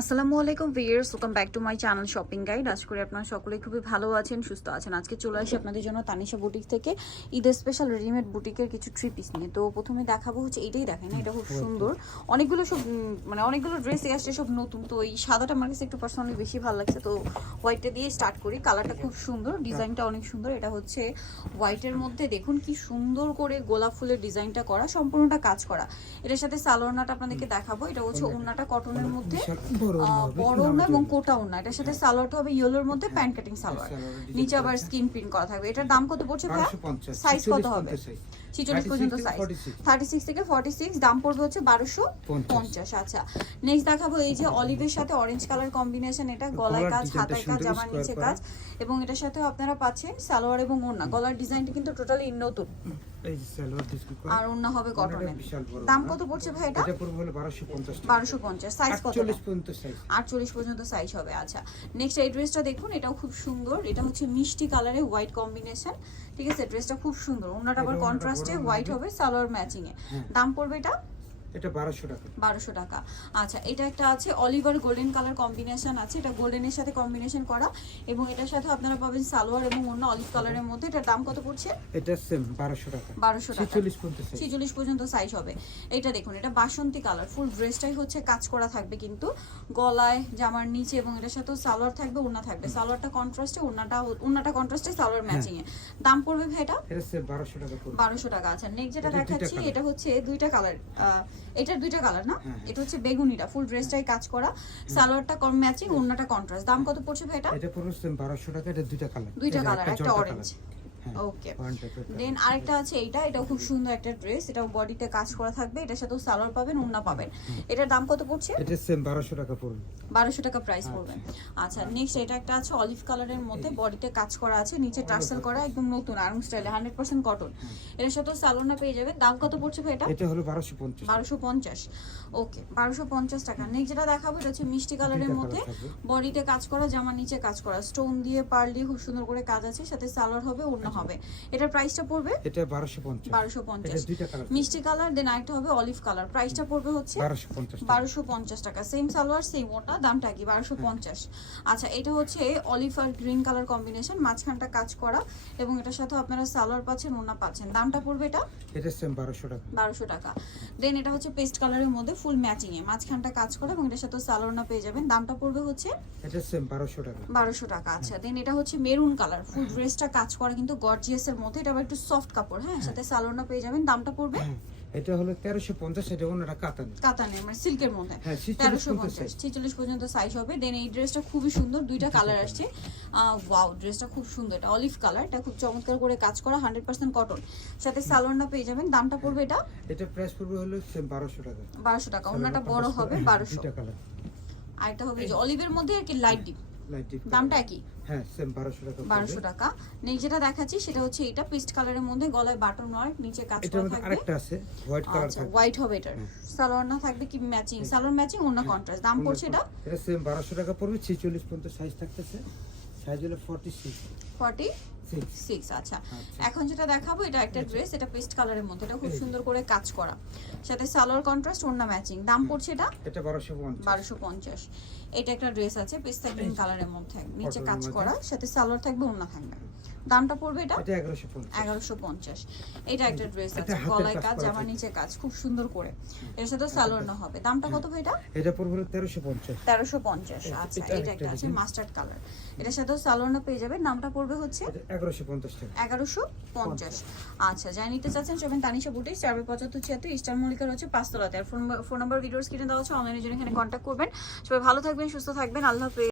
আসসালামু আলাইকুম viewers, welcome back to my channel shopping guide. আশা করি আপনারা সকলেই খুবই ভালো আছেন, সুস্থ আছেন। আজকে চলে আসি আপনাদের জন্য তানিশা বুটিক থেকে ঈদের স্পেশাল রেডিমেড বুটিকের কিছু থ্রি পিস নিয়ে। তো প্রথমে দেখাবো হচ্ছে এটাই, দেখেন না, এটা খুব সুন্দর। অনেকগুলো সব মানে অনেকগুলো ড্রেস আসছে, সব নতুন। তো এই সাদাটা আমার কাছে একটু পার্সোনালি বেশি ভালো লাগছে, তো হোয়াইটটা দিয়ে স্টার্ট করি। কালারটা খুব সুন্দর, ডিজাইনটা অনেক সুন্দর। এটা হচ্ছে হোয়াইটের মধ্যে দেখুন কি সুন্দর করে গোলাপ ফুলের ডিজাইনটা করা, সম্পূর্ণটা কাজ করা। এটার সাথে সালোয়ারটা আপনাদেরকে দেখাবো। এটা হচ্ছে ওড়নাটা কটনের মধ্যে, বড় ওড়না এবং কোটা ওড়না। এটার সাথে সালোয়ারটা হবে ইয়েলোর মধ্যে, প্যান্ট কাটিং সালোয়ার, নিচে আবার স্কিন প্রিন্ট করা থাকবে। এটার দাম কত পড়ছে ভাই? সাইজ কত হবে? 46 পর্যন্ত সাইজ, 36 থেকে 46। দাম পড়বে হচ্ছে 1250। আচ্ছা, নেক্সট দেখাবো এই যে অলিভের সাথে অরেঞ্জ কালার কম্বিনেশন। এটা গলায় কাজ, হাতায় কাজ, জামার নিচে কাজ, এবং এটার সাথেও আপনারা পাচ্ছেন সালোয়ার এবং ওড়না। গলার ডিজাইনটা কিন্তু টোটালি নতুন, এই যে সালোয়ার ডিসপ্লে করা আর ওড়না হবে কটনের। দাম কত পড়ছে ভাই এটা? এটা পড়বে হলো 1250 টাকা। 1250। সাইজ কত? 48 পর্যন্ত সাইজ, 48 পর্যন্ত সাইজ হবে। আচ্ছা, নেক্সট এই ড্রেসটা দেখুন, এটাও খুব সুন্দর। এটা হচ্ছে মিষ্টি কালারে হোয়াইট কম্বিনেশন, ঠিক আছে। ড্রেসটা খুব সুন্দর, ওনাটা আবার কন্ট্রাস্টে হোয়াইট হবে, সালোয়ার ম্যাচিং এ। দাম পড়বে এটা এটা 1200 টাকা। 1200 টাকা। আচ্ছা, এটা একটা আছে অলিভার গোল্ডেন কালার কম্বিনেশন আছে, এটা গোল্ডেনের সাথে কম্বিনেশন করা, এবং এটার সাথে আপনারা পাবেন সালোয়ার এবং অন্য অলিভ কালারের মধ্যে। এটার দাম কত পড়ছে? এটা সেম 1200 টাকা। 1200 টাকা, 46 পর্যন্ত সাইজ, 46 পর্যন্ত সাইজ হবে। এটা দেখুন, এটা বাসন্তী কালার, ফুল ড্রেসটাই হচ্ছে কাজ করা থাকবে কিন্তু গলায়, জামার নিচে, এবং এটার সাথেও সালোয়ার থাকবে, ওড়না থাকবে। সালোয়ারটা কন্ট্রাস্টে, ওড়নাটা কন্ট্রাস্টে, সালোয়ার ম্যাচিং এ। দাম পড়বে ভাই এটা? এটা সেম 1200 টাকা পড়বে। 1200 টাকা। আচ্ছা, নেক্সট যেটা দেখাচ্ছি, এটা হচ্ছে দুইটা কালার। এটার দুইটা কালার না, এটা হচ্ছে বেগুনিটা, ফুল ড্রেসটাই কাজ করা, সালোয়ারটা কম ম্যাচিং, ওড়নাটা কন্ট্রাস্ট। দাম কত পড়ছে ভাই এটা? এটা পড়বে সেম 1200 টাকা। এটা দুইটা কালার, দুইটা কালার, একটা অরেঞ্জ। হ্যাঁ, ওকে, দেন আরেকটা আছে এটাও খুব সুন্দর একটা ড্রেস। এটাও বডিতে কাজ করা থাকবে, এটার সাথেও সালোয়ার পাবেন, ওড়না পাবেন। এটার দাম কত পড়ছে? এটা সেম 1200 টাকা পড়বে। 1200 টাকা প্রাইস পড়বে। আচ্ছা, নেক্সট এটা একটা আছে অলিভ কালারের মধ্যে, বডিতে কাজ করা আছে, নিচে টার্সেল করা, একদম নতুন আর্ম স্টাইলে, 100% কটন। এটার সাথেও সালোয়ারটা পেয়ে যাবেন। দাম কত পড়ছে ভাই এটা? এটা হলো 1250। 1250। ওকে, 1250 টাকা। নেক্সট যেটা দেখাবো, এটা হচ্ছে মিষ্টি কালারের মধ্যে, বডিতে কাজ করা, জামার নিচে কাজ করা, স্টোন দিয়ে পার্ল দিয়ে খুব সুন্দর করে কাজ আছে, সাথে সালোয়ার হবে, ওড়না হবে। এটার প্রাইসটা পড়বে এটা 1250। 1250। এটা দুইটা কালার, মিষ্টি কালার, দেন আরেকটা হবে অলিভ কালার। প্রাইসটা পড়বে হচ্ছে 1250 টাকা। 1250 টাকা। সেম সালোয়ার, সেম ওড়না, দামটা কি? 1250। আচ্ছা, এটা হচ্ছে অলিভ আর গ্রিন কালার কম্বিনেশন, মাঝখানটা কাজ করা, এবং এটার সাথে আপনারা সালোয়ার পাচ্ছেন, ওড়না পাচ্ছেন। দামটা পড়বে এটা? এটা সেম 1200 টাকা। 1200 টাকা। দেন এটা হচ্ছে পেস্ট কালারের মধ্যে, ফুল ম্যাচিং এ, মাঝখানটা কাজ করা, এবং এটার সাথে সালোয়ার না পেয়ে যাবেন। দামটা পড়বে হচ্ছে এটা সেম 1200 টাকা। 1200 টাকা। আচ্ছা, দেন এটা হচ্ছে মেরুন কালার, ফুল ড্রেসটা কাজ করা কিন্তু গর্জিয়াস এর মধ্যে, এটা আবার একটু সফট কাপড়, হ্যাঁ, সাথে সালোয়ার না পেয়ে যাবেন। দামটা পড়বে এটা হলো 1350। এটা ওনারা কাতানে, মানে সিল্কের মধ্যে। হ্যাঁ, 1350, 46 পর্যন্ত সাইজ হবে। দেন এই ড্রেসটা খুবই সুন্দর, দুইটা কালার আসছে। ওয়াও, ড্রেসটা খুব সুন্দর। এটা অলিভ কালার, এটা খুব চমৎকার করে কাজ করা, 100% কটন, সাথে সালোয়ার না পেয়ে যাবেন। দামটা পড়বে এটা? এটা প্রাইস পড়বে হলো সেম 1200 টাকা। 1200 টাকা। ওনাটা বড় হবে 1200। দুইটা কালার, আরেকটা হবে যে অলিভের মধ্যে আর কি লাইট ডিপ, লাইট ডিপ। দামটা কি? হ্যাঁ, সেম 1200 টাকা। 1200 টাকা। নেক্সট যেটা দেখাচ্ছি সেটা হচ্ছে এটা পেস্ট কালারের মধ্যে, গলায় বাটন ওয়ার্ক, নিচে কাজ এটার করা মধ্যে থাকবে। আরেকটা আছে হোয়াইট কালার আচ্ছা, থাকবে। হোয়াইট হবে এটার। সালোয়ার না থাকবে কি ম্যাচিং, সালোয়ার ম্যাচিং, ওড়না কন্ট্রাস্ট। দাম পড়ছে এটা? এটা সেম 1200 টাকা পড়বে। 46 পর্যন্ত সাইজ থাকতেছে, সাইজ হলো 46। 46। আচ্ছা, এখন যেটা দেখাবো, এটা একটা ড্রেস, এটা পেস্ট কালারের মধ্যে, এটা খুব সুন্দর করে কাজ করা, সাথে সালোয়ার কন্ট্রাস্ট, ওড়না ম্যাচিং। দাম পড়ছে এটা? এটা 1250। 1250। এটা একটা ড্রেস আছে পেস্তা গ্রিন কালারের মধ্যে, নিচে কাজ করা, সাথে সালোয়ার থাকবে, ওড়না থাকবে। দামটা পড়বে এটা? এটা 1150। 1150। এটা একটা ড্রেস আছে, গলায় কাজ, জামার নিচে কাজ, খুব সুন্দর করে, এর সাথে সালোয়ার না হবে। দামটা কত ভাই এটা? এটা পড়বে 1350। 1350। আচ্ছা, এটা একটা আছে মাস্টার্ড কালার, এটার সাথেও সালোয়ার না পেয়ে যাবেন। নামটা পড়বে হচ্ছে 1150 টাকা। 1150। আচ্ছা, যাই নিতে চাচ্ছেন সবেন তানিশা বুটিক, 7576 ইস্টার মল্লিকার হচ্ছে 5 তলাতে। আর ফোন নাম্বার ভিডিওর স্ক্রিনে দেওয়া আছে, অনলাইনের জন্য এখানে কন্ট্যাক্ট করবেন। সবাই ভালো থাকবেন, সুস্থ থাকবেন, আল্লাহ হাফেজ।